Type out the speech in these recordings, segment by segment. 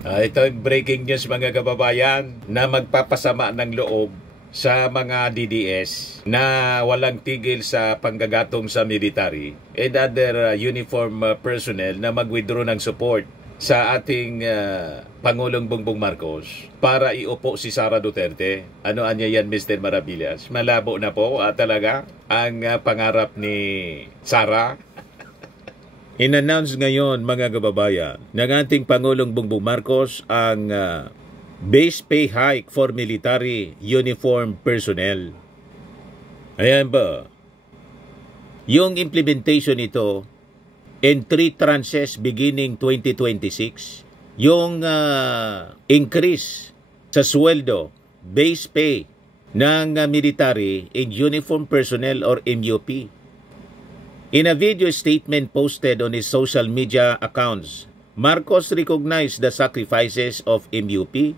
Ito yung breaking news mga kababayan na magpapasama ng loob sa mga DDS na walang tigil sa panggagatong sa military and other uniform personnel na mag-withdraw ng support sa ating Pangulong Bongbong Marcos para iupo si Sara Duterte. Ano anya yan, Mr. Maravillas? Malabo na po talaga ang pangarap ni Sara. In-announce ngayon mga kababayan ng ating Pangulong Bongbong Marcos ang base pay hike for military uniform personnel. Ayan ba? Yung implementation nito in 3 tranches beginning 2026, yung increase sa sweldo, base pay ng military and uniform personnel or MUP. In a video statement posted on his social media accounts, Marcos recognized the sacrifices of MUP,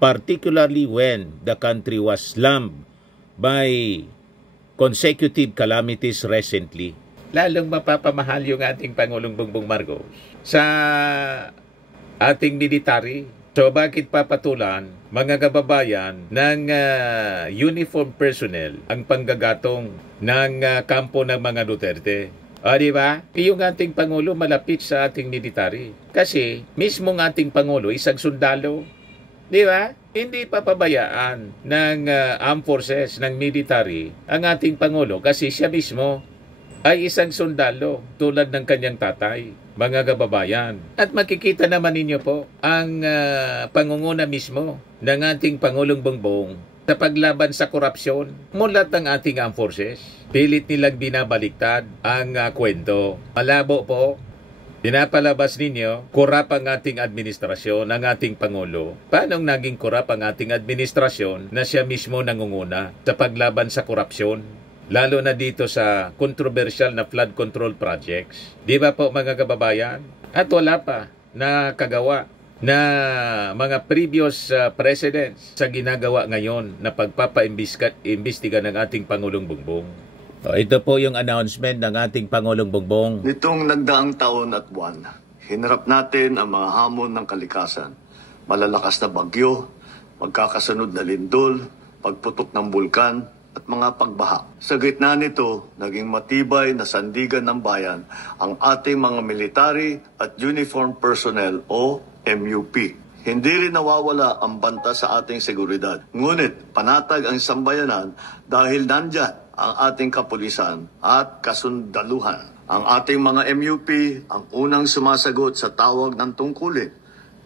particularly when the country was slammed by consecutive calamities recently. Lalong mapapamahal yung ating Pangulong Bongbong Marcos sa ating military. So bakit papatulan mga kababayan ng uniform personnel ang panggagatong ng kampo ng mga Duterte? Di ba? Yung ating Pangulo malapit sa ating military. Kasi mismo ng ating Pangulo isang sundalo. Di ba? Hindi papabayaan ng armed forces, ng military ang ating Pangulo kasi siya mismo ay isang sundalo tulad ng kanyang tatay, mga kababayan. At makikita naman ninyo po ang pangunguna mismo ng ating Pangulong Bongbong sa paglaban sa korupsyon mula ng ating armed forces. Pilit nilang binabaliktad ang kwento. Malabo po, pinapalabas ninyo, kurap ang ating administrasyon, ang ating Pangulo. Paano naging kurap ang ating administrasyon na siya mismo nangunguna sa paglaban sa korupsyon? Lalo na dito sa controversial na flood control projects. Di ba po mga kababayan? At wala pa na kagawa na mga previous presidents sa ginagawa ngayon na pagpapaimbestiga ng ating Pangulong Bongbong. Ito po yung announcement ng ating Pangulong Bongbong. Nitong nagdaang taon at buwan, hinarap natin ang mga hamon ng kalikasan. Malalakas na bagyo, magkakasunod na lindol, pagputok ng bulkan, at mga pagbaha. Sa gitna nito, naging matibay na sandigan ng bayan ang ating mga military at uniform personnel o MUP. Hindi rin nawawala ang banta sa ating seguridad. Ngunit panatag ang sambayanan dahil nandyan ang ating kapulisan at kasundaluhan. Ang ating mga MUP ang unang sumasagot sa tawag ng tungkulin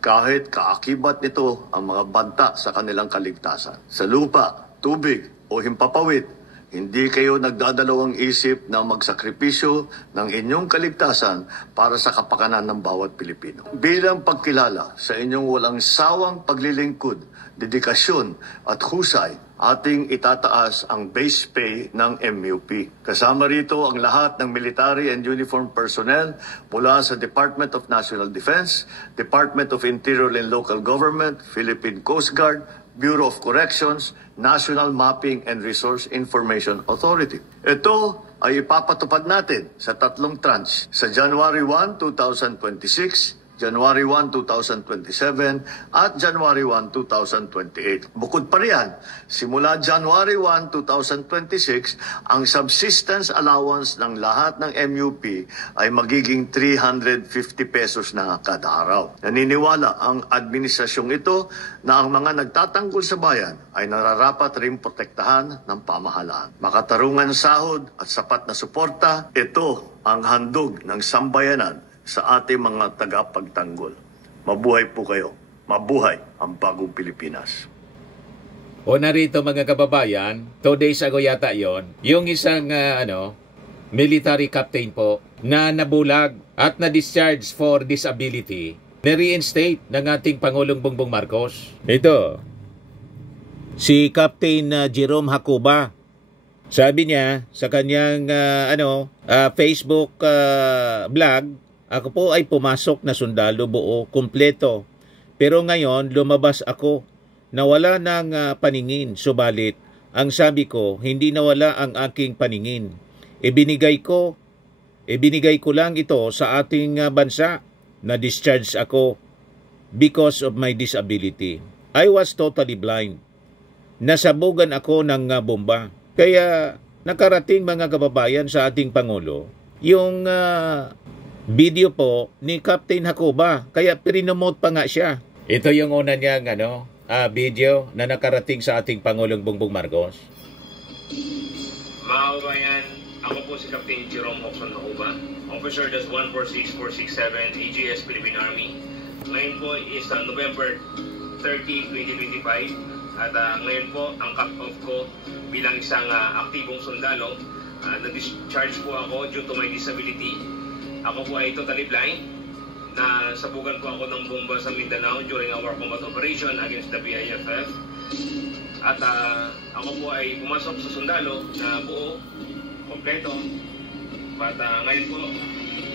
kahit kaakibat nito ang mga banta sa kanilang kaligtasan. Sa lupa, tubig, o himpapawid, hindi kayo nagdadalawang isip na magsakripisyo ng inyong kaligtasan para sa kapakanan ng bawat Pilipino. Bilang pagkilala sa inyong walang sawang paglilingkod, dedikasyon at husay, ating itataas ang base pay ng MUP. Kasama rito ang lahat ng military and uniform personnel mula sa Department of National Defense, Department of Interior and Local Government, Philippine Coast Guard, Bureau of Corrections, National Mapping and Resource Information Authority. Ito ay ipapatupad natin sa 3 tranche sa January 1, 2026, January 1, 2027 at January 1, 2028. Bukod pa riyan, simula January 1, 2026, ang subsistence allowance ng lahat ng MUP ay magiging 350 pesos na kada araw. Naniniwala ang administrasyong ito na ang mga nagtatanggol sa bayan ay nararapat rin protektahan ng pamahalaan. Makatarungan sahod at sapat na suporta, ito ang handog ng sambayanan sa ating mga tagapagtanggol. Mabuhay po kayo. Mabuhay ang bagong Pilipinas. O narito mga kababayan, 2 days ago yata yon, yung isang military captain po na nabulag at na-discharge for disability, na-reinstate ng ating Pangulong Bongbong Marcos. Ito, si Captain Jerome Hakuba. Sabi niya sa kanyang Facebook blog, ako po ay pumasok na sundalo buo, kumpleto. Pero ngayon, lumabas ako na wala ng paningin. Subalit, ang sabi ko, hindi nawala ang aking paningin. Ibinigay ko lang ito sa ating bansa. Na-discharge ako because of my disability. I was totally blind. Nasabugan ako ng bomba. Kaya nakarating mga kababayan sa ating Pangulo yung video po ni Captain Hakuba. Kaya pinomote pa nga siya. Ito yung una niyang video na nakarating sa ating Pangulong Bongbong Marcos. Mga kababayan, ako po si Captain Jerome Hoxon Hakuba, Officer Das 146467 AGS Philippine Army. Ngayon po is November 30, 2025 at ngayon po ang cut-off ko bilang isang aktibong sundalo. Na-discharge po ako due to my disability. Ako po ay totally blind. Nasabugan po ako ng bomba sa Mindanao during our combat operation against the BIFF. At ako po ay pumasok sa sundalo na buo, kompleto. At ngayon po,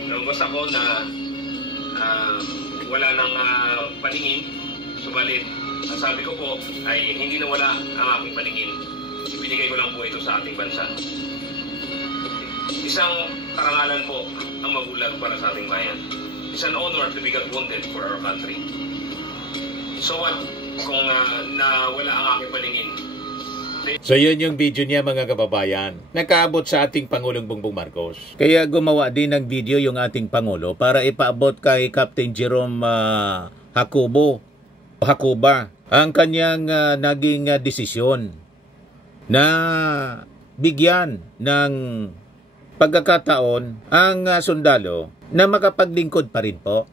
lumabas ako na wala nang paningin. Subalit, ang sabi ko po ay hindi nawala ang aking paningin. Ibinigay ko lang po ito sa ating bansa. Isang karangalan po ang mabulag para sa ating bayan. It's an honor to be God wanted for our country. So what kung nawala ang aking paningin? So yun yung video niya mga kababayan. Nakaabot sa ating Pangulong Bongbong Marcos. Kaya gumawa din ng video yung ating Pangulo para ipaabot kay Captain Jerome Hakuba ang kanyang naging desisyon na bigyan ng pagkakataon ang sundalo na makapaglingkod pa rin po.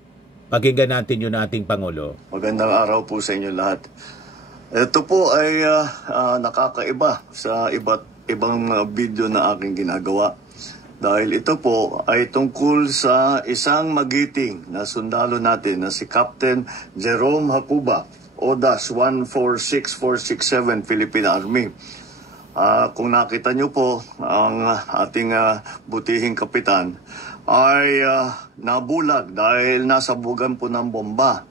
Pakinggan natin yung ating Pangulo. Magandang araw po sa inyo lahat. Ito po ay nakakaiba sa iba't ibang video na aking ginagawa. Dahil ito po ay tungkol sa isang magiting na sundalo natin na si Captain Jerome Hakuba, ODAS 146467 Philippine Army. Kung nakita nyo po, ang ating butihing kapitan ay nabulag dahil nasabugan po ng bomba.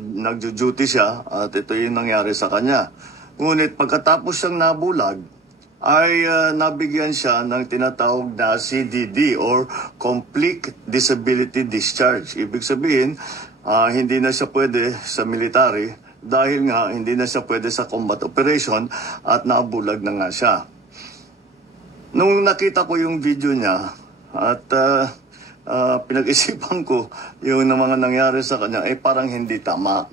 Nagjo-duty siya at ito yung nangyari sa kanya. Ngunit pagkatapos siyang nabulag, ay nabigyan siya ng tinatawag na CDD or Complete Disability Discharge. Ibig sabihin, hindi na siya pwede sa military dahil nga hindi na siya pwede sa combat operation at nabulag na nga siya. Nung nakita ko yung video niya at pinag-isipan ko yung mga nangyari sa kanya ay parang hindi tama.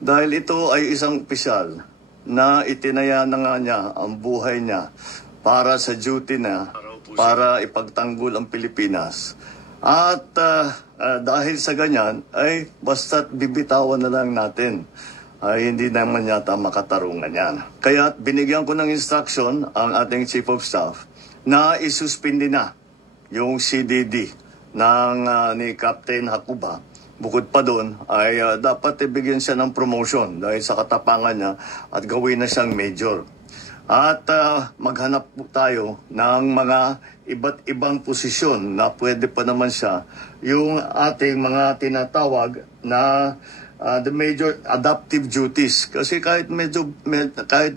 Dahil ito ay isang opisyal na itinaya na nga niya ang buhay niya para sa duty na para ipagtanggol ang Pilipinas. At dahil sa ganyan ay basta't bibitawan na lang natin. Ay hindi naman yata makatarungan yan. Kaya binigyan ko ng instruction ang ating Chief of Staff na isuspindi na yung CDD ni Captain Hakuba. Bukod pa doon ay dapat ibigyan siya ng promotion dahil sa katapangan niya at gawin na siyang major. At maghanap po tayo ng mga iba't ibang posisyon na pwede pa naman siya yung ating mga tinatawag na the major adaptive duties. Kasi kahit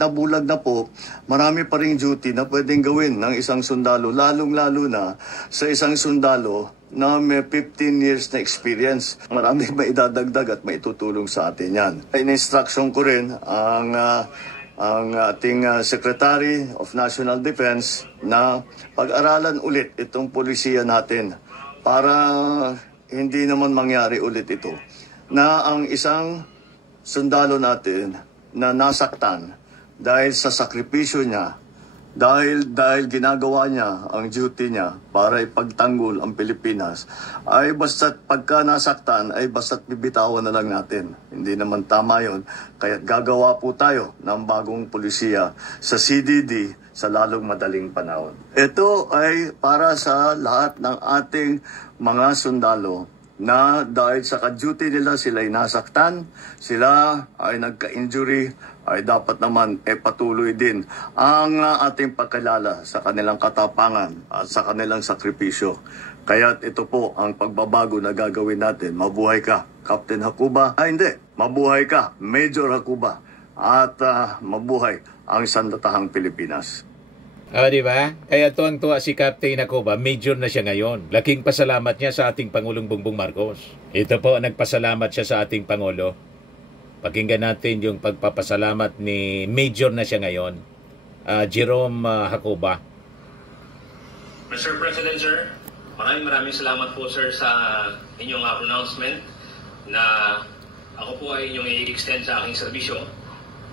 nabulag na po, marami pa ring duty na pwedeng gawin ng isang sundalo, lalong-lalo na sa isang sundalo na may 15 years na experience. Marami maidadagdag at maitutulong sa atin yan. In-instruction ko rin ang ating Secretary of National Defense na pag-aralan ulit itong polisiya natin para hindi naman mangyari ulit ito. Na ang isang sundalo natin na nasaktan dahil sa sakripisyo niya, dahil ginagawa niya ang duty niya para ipagtanggol ang Pilipinas, ay basta't pagka nasaktan ay basta't bibitawan na lang natin. Hindi naman tama yon. Kaya't gagawa po tayo ng bagong polisiya sa CDD sa lalong madaling panahon. Ito ay para sa lahat ng ating mga sundalo na dahil sa ka-duty nila sila ay nasaktan, sila ay nagka-injury, ay dapat naman patuloy din ang ating pagkalala sa kanilang katapangan at sa kanilang sakripisyo. Kaya't ito po ang pagbabago na gagawin natin. Mabuhay ka, Captain Hakuba. Hindi, mabuhay ka, Major Hakuba. At mabuhay ang sandatahang Pilipinas. Di ba? Kaya tuwang-tuwa si Captain Acoba, major na siya ngayon. Laking pasalamat niya sa ating Pangulong Bongbong Marcos. Ito po, nagpasalamat siya sa ating Pangulo. Pakinggan natin yung pagpapasalamat ni major na siya ngayon, Jerome Acoba. Mr. President, sir, maraming salamat po, sir, sa inyong pronouncement na ako po ay inyong i-extend sa aking serbisyo.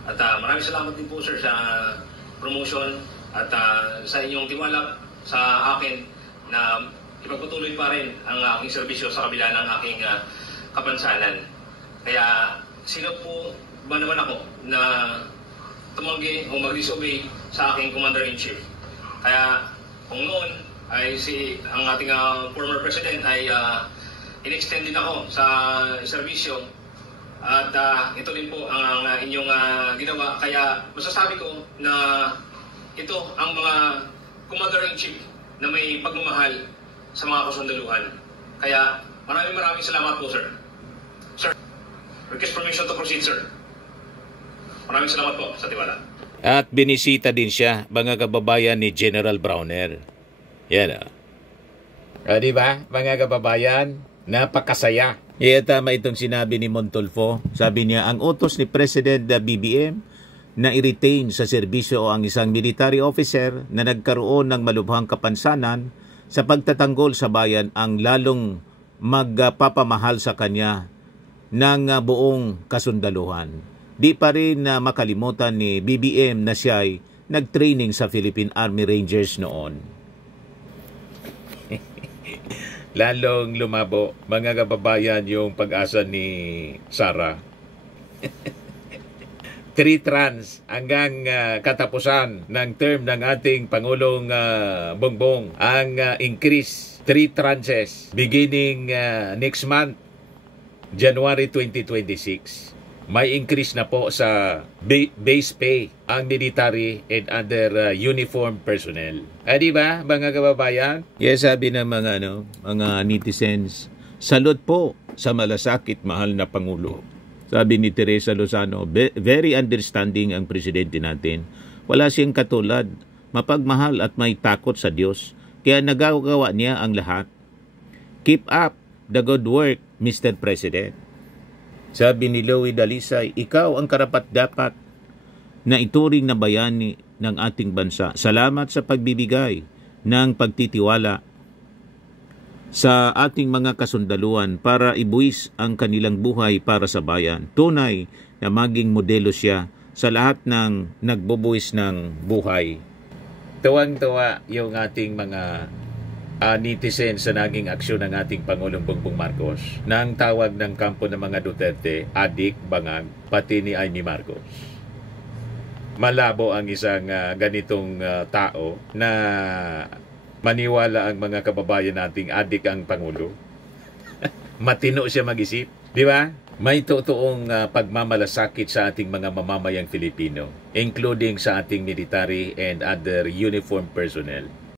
At maraming salamat din po, sir, sa promotion at sa inyong tiwala sa akin na ipagpatuloy pa rin ang aking serbisyo sa kabila ng aking kapansanan. Kaya sino po ba naman ako na tumanggi o mag-disobey sa aking Commander-in-Chief? Kaya kung noon ay ang ating former President ay in-extend din ako sa serbisyo at ito din po ang inyong ginawa. Kaya masasabi ko na ito ang mga Commander-in-Chief na may pagmamahal sa mga kasundaluhan. Kaya maraming salamat po, sir. Sir, request permission to proceed, sir. Maraming salamat po sa tiwala. At binisita din siya, mga kababayan, ni General Browner. Yan di ba, mga kababayan? Napakasaya. Tama itong sinabi ni Montulfo. Sabi niya, ang utos ni President BBM na i-retain sa serbisyo o ang isang military officer na nagkaroon ng malubhang kapansanan sa pagtatanggol sa bayan ang lalong magpapamahal sa kanya ng buong kasundaluhan. Di pa rin makalimutan ni BBM na siya ay nag-training sa Philippine Army Rangers noon. Lalong lumabo, mga kababayan, yung pag-asa ni Sara. 3 trans hanggang katapusan ng term ng ating Pangulong Bongbong ang increase 3 tranches beginning next month, January 2026. May increase na po sa base pay ang military and other uniform personnel. Di ba, mga kababayan? Yes, sabi ng mga netizens, salud po sa malasakit mahal na Pangulo. Sabi ni Teresa Lozano, very understanding ang presidente natin. Wala siyang katulad, mapagmahal at may takot sa Diyos. Kaya nagagawa niya ang lahat. Keep up the good work, Mr. President. Sabi ni Louie Dalisay, ikaw ang karapat-dapat na ituring na bayani ng ating bansa. Salamat sa pagbibigay ng pagtitiwala sa ating mga kasundaluhan para ibuwis ang kanilang buhay para sa bayan. Tunay na maging modelo siya sa lahat ng nagbubuwis ng buhay. Tuwang-tuwa yung ating mga netizens sa naging aksyon ng ating Pangulong Bongbong Marcos nang tawag ng kampo ng mga Duterte, adik, bangag, pati ni Amy Marcos. Malabo ang isang ganitong tao na maniwala ang mga kababayan nating adik ang Pangulo. Matino siya mag-isip, di ba? May totoong pagmamalasakit sa ating mga mamamayang Filipino, including sa ating military and other uniform personnel.